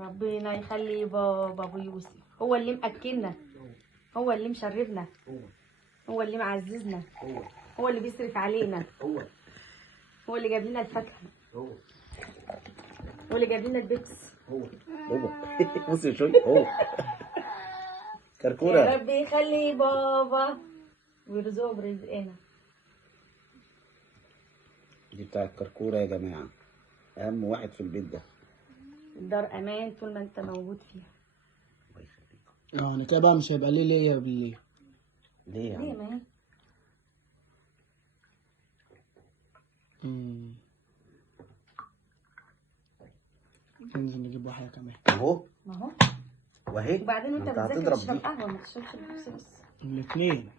ربنا يخلي بابا ابو يوسف، هو اللي مأكلنا، هو اللي مشربنا، هو اللي معززنا، هو اللي بيصرف علينا، هو اللي جاب لنا الفاكهه، هو اللي جاب لنا البيبس. بابا بصي شوي هو كركوره. يا رب يخلي بابا ويرزقه برزقنا. دي بتاع الكركوره يا جماعه، اهم واحد في البيت ده. الدار امان طول ما انت موجود فيها. الله يخليكم. يعني كده بقى مش هيبقى ليه بالليل. ليه يا ليه عم؟ ما هي ننزل نجيب واحدة كمان. اهو ما هو وهي. وبعدين انت انت بتذاكر هتضرب تشرب دي. قهوه، ما تشربش بس. الاتنين.